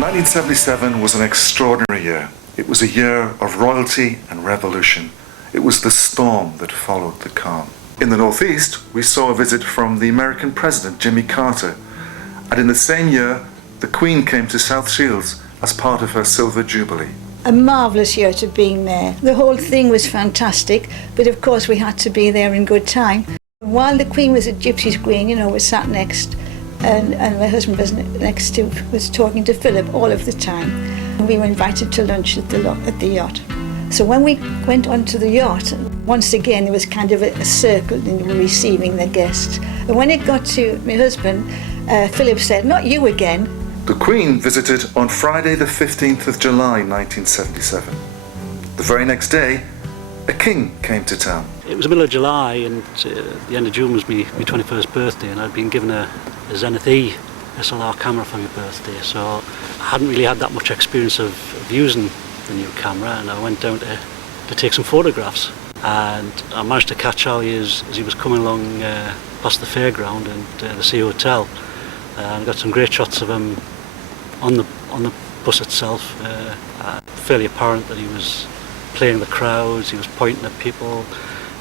1977 was an extraordinary year. It was a year of royalty and revolution. It was the storm that followed the calm. In the Northeast, we saw a visit from the American President, Jimmy Carter. And in the same year, the Queen came to South Shields as part of her Silver Jubilee. A marvellous year to being there. The whole thing was fantastic, but of course we had to be there in good time. While the Queen was at Gypsy's Green, you know, was sat next, and my husband was talking to Philip all of the time. And we were invited to lunch at the yacht. So when we went onto the yacht, once again it was kind of a circle in receiving the guests. And when it got to my husband, Philip said, "Not you again." The Queen visited on Friday the 15th of July 1977. The very next day, a king came to town. It was the middle of July, and the end of June was my 21st birthday, and I'd been given a Zenith E SLR camera for my birthday, so I hadn't really had that much experience of using the new camera, and I went down to take some photographs, and I managed to catch Ali as he was coming along past the fairground and the Sea Hotel, and got some great shots of him on the bus itself. Fairly apparent that he was playing the crowds, he was pointing at people,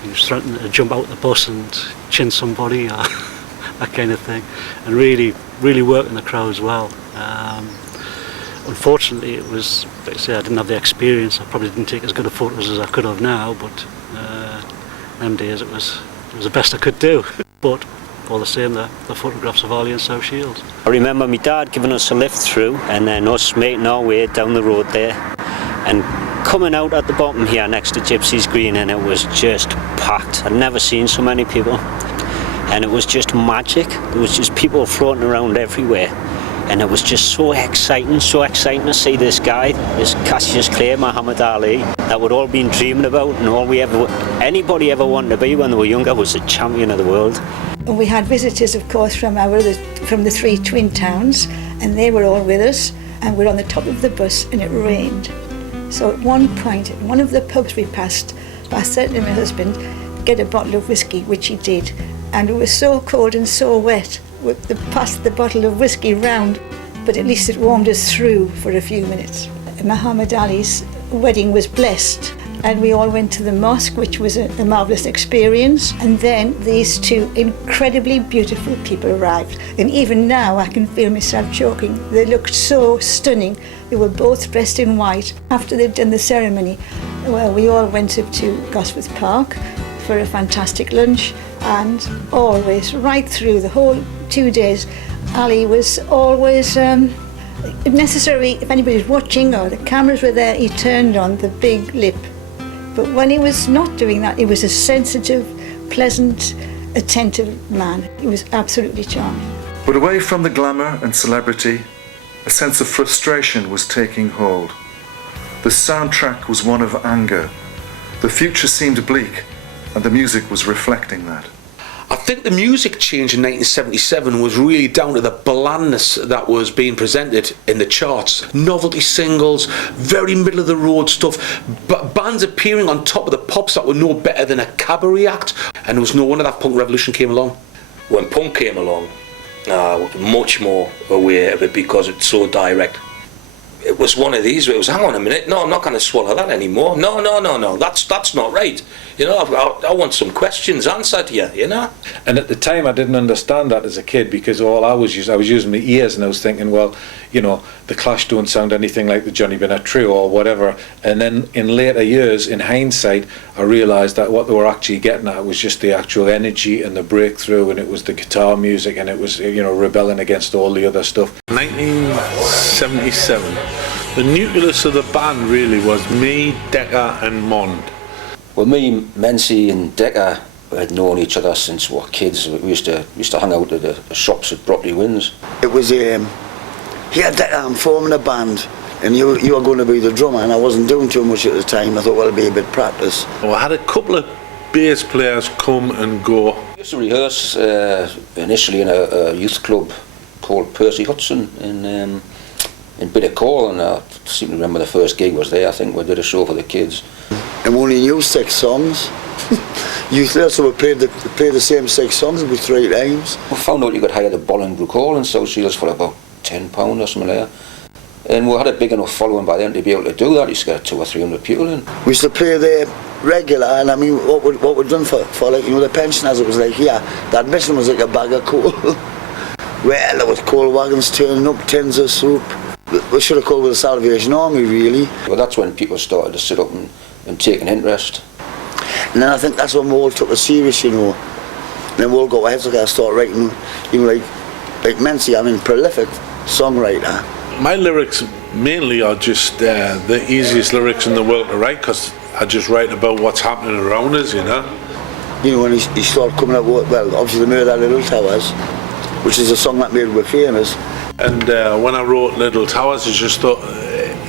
he was threatening to jump out the bus and chin somebody, or that kind of thing, and really working the crowds well. Unfortunately, it was, like I say, I didn't have the experience. I probably didn't take as good of photos as I could have now, but in them days it was the best I could do. But all the same, the photographs of Ali and South Shields. I remember my dad giving us a lift through, and then us making our way down the road there, and coming out at the bottom here next to Gypsy's Green, and it was just packed. I'd never seen so many people, and it was just magic. There was just people floating around everywhere, and it was just so exciting to see this guy, this Cassius Clay, Muhammed Ali, that we'd all been dreaming about, and all anybody ever wanted to be when they were younger was the champion of the world. And we had visitors, of course, from the three twin towns, and they were all with us, and we're on the top of the bus, and it rained. So at one point, at one of the pubs we passed, I said to my husband, "Get a bottle of whiskey," which he did. And it was so cold and so wet, we passed the bottle of whiskey round, but at least it warmed us through for a few minutes. Muhammad Ali's wedding was blessed, and we all went to the mosque, which was a marvellous experience. And then these two incredibly beautiful people arrived. And even now I can feel myself choking. They looked so stunning. They were both dressed in white. After they'd done the ceremony, well, we all went up to Gosforth Park for a fantastic lunch, and always, right through the whole 2 days, Ali was always necessary. If anybody was watching or the cameras were there, he turned on the big lip. But when he was not doing that, he was a sensitive, pleasant, attentive man. He was absolutely charming. But away from the glamour and celebrity, a sense of frustration was taking hold. The soundtrack was one of anger. The future seemed bleak, and the music was reflecting that. I think the music change in 1977 was really down to the blandness that was being presented in the charts. Novelty singles, very middle of the road stuff, bands appearing on top of the pops that were no better than a cabaret act, and it was no wonder that punk revolution came along. When punk came along, I was much more aware of it because it's so direct. It was one of these where it was, hang on a minute, no, I'm not going to swallow that anymore. No, that's not right. You know, I want some questions answered here, you know. And at the time I didn't understand that as a kid, because all I was using my ears, and I was thinking, well, you know, the Clash don't sound anything like the Johnny Bennett Trio or whatever. And then in later years, in hindsight, I realised that what they were actually getting at was just the actual energy and the breakthrough, and it was the guitar music, and it was, you know, rebelling against all the other stuff. 1977. The nucleus of the band really was me, Decca and Mond. Well, me, Mency and Decca had known each other since we were kids. We used to hang out at the shops at Broccoli Winds. It was, yeah, Decca, I'm forming a band, and you were going to be the drummer, and I wasn't doing too much at the time. I thought, well, it'll be a bit practice. Well, I had a couple of bass players come and go. We used to rehearse initially in a youth club called Percy Hudson in Bidacor, and I seem to remember the first gig was there. I think we did a show for the kids. And we only knew 6 songs. Youth, so we played the same 6 songs with 3 times. We found out you could hire the Bolingbroke Hall in South Shields for about £10 or something like that. And we had a big enough following by then to be able to do that. You used to get 200 or 300 people in. We used to play there regular, and I mean, what we'd done for like, you know, the pensioners, it was like, yeah, the admission was like a bag of coal. Well, there was coal wagons turning up, tins of soup. We should have called it the Salvation Army, really. Well, that's when people started to sit up and take an interest. And then I think that's when we all took it serious, you know. And then we all got our heads together, start writing, you know, like Mency, I mean, prolific songwriter. My lyrics mainly are just the easiest lyrics in the world to write, because I just write about what's happening around us, you know. You know, when he started coming up with, well, obviously the Murder at Little Towers, which is a song that made we famous. And when I wrote Little Towers, I just thought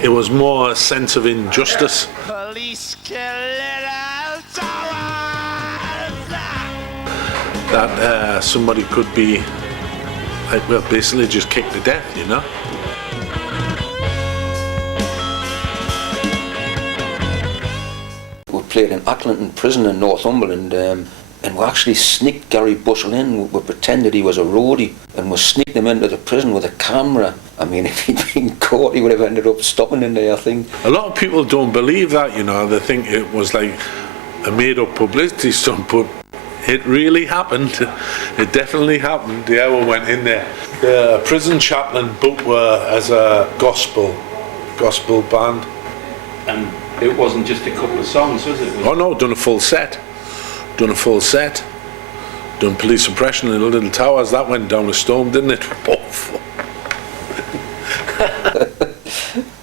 it was more a sense of injustice. Police kill little towers. That somebody could be, like, well, basically just kicked to death, you know. We played in Acklanton Prison in Northumberland, and we actually sneaked Gary Bushell in. We pretended he was a roadie, and we sneaked him into the prison with a camera. I mean, if he'd been caught, he would have ended up stopping in there, I think. A lot of people don't believe that, you know. They think it was like a made-up publicity stunt, but it really happened. It definitely happened. Yeah, we went in there. The prison chaplain booked as a gospel band. And it wasn't just a couple of songs, was it? Oh no, done a full set. Done police suppression in Little Towers. That went down a storm, didn't it? But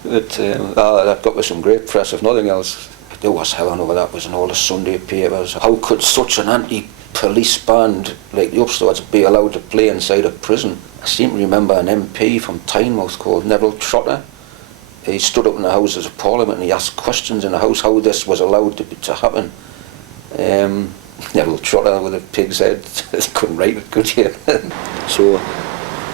that got me some great press, if nothing else. There was hell on over that, was in all the Sunday papers. How could such an anti-police band like the Upstarts be allowed to play inside a prison? I seem to remember an MP from Tynemouth called Neville Trotter. He stood up in the Houses of Parliament and he asked questions in the House how this was allowed to happen. Neville Trotter with a pig's head. Couldn't write it, could you? So,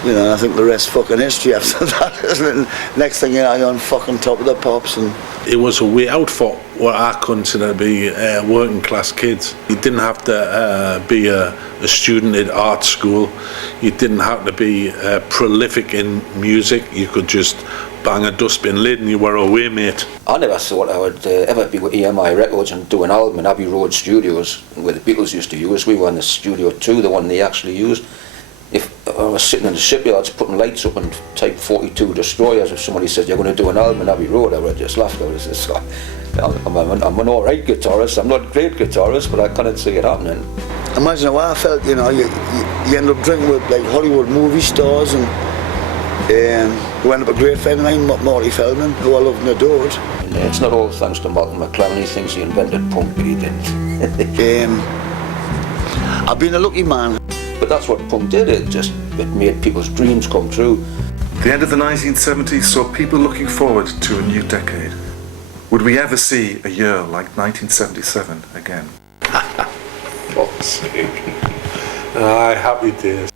you know, I think the rest fucking history after that, isn't it? Next thing you know, you're on fucking top of the pops. And it was a way out for what I consider to be working class kids. You didn't have to be a student at art school. You didn't have to be prolific in music. You could just bang a dustbin lid and you were away, mate. I never thought I would ever be with EMI Records and do an album in Abbey Road Studios where the Beatles used to use. We were in the Studio 2, the one they actually used. If I was sitting in the shipyards putting lights up and Type 42 destroyers, if somebody said you're going to do an album in Abbey Road, I would just laugh. I'm an alright guitarist. I'm not a great guitarist, but I couldn't see it happening. Imagine how I felt, you know, you end up drinking with like Hollywood movie stars, and who ended up a great friend of mine, Marty Feldman, who I loved and adored. It's not all thanks to Malcolm McLaren. He thinks he invented punk, but he didn't. I've been a lucky man. But that's what punk did. It made people's dreams come true. The end of the 1970s saw people looking forward to a new decade. Would we ever see a year like 1977 again? Fuck's sake. Aye, happy days.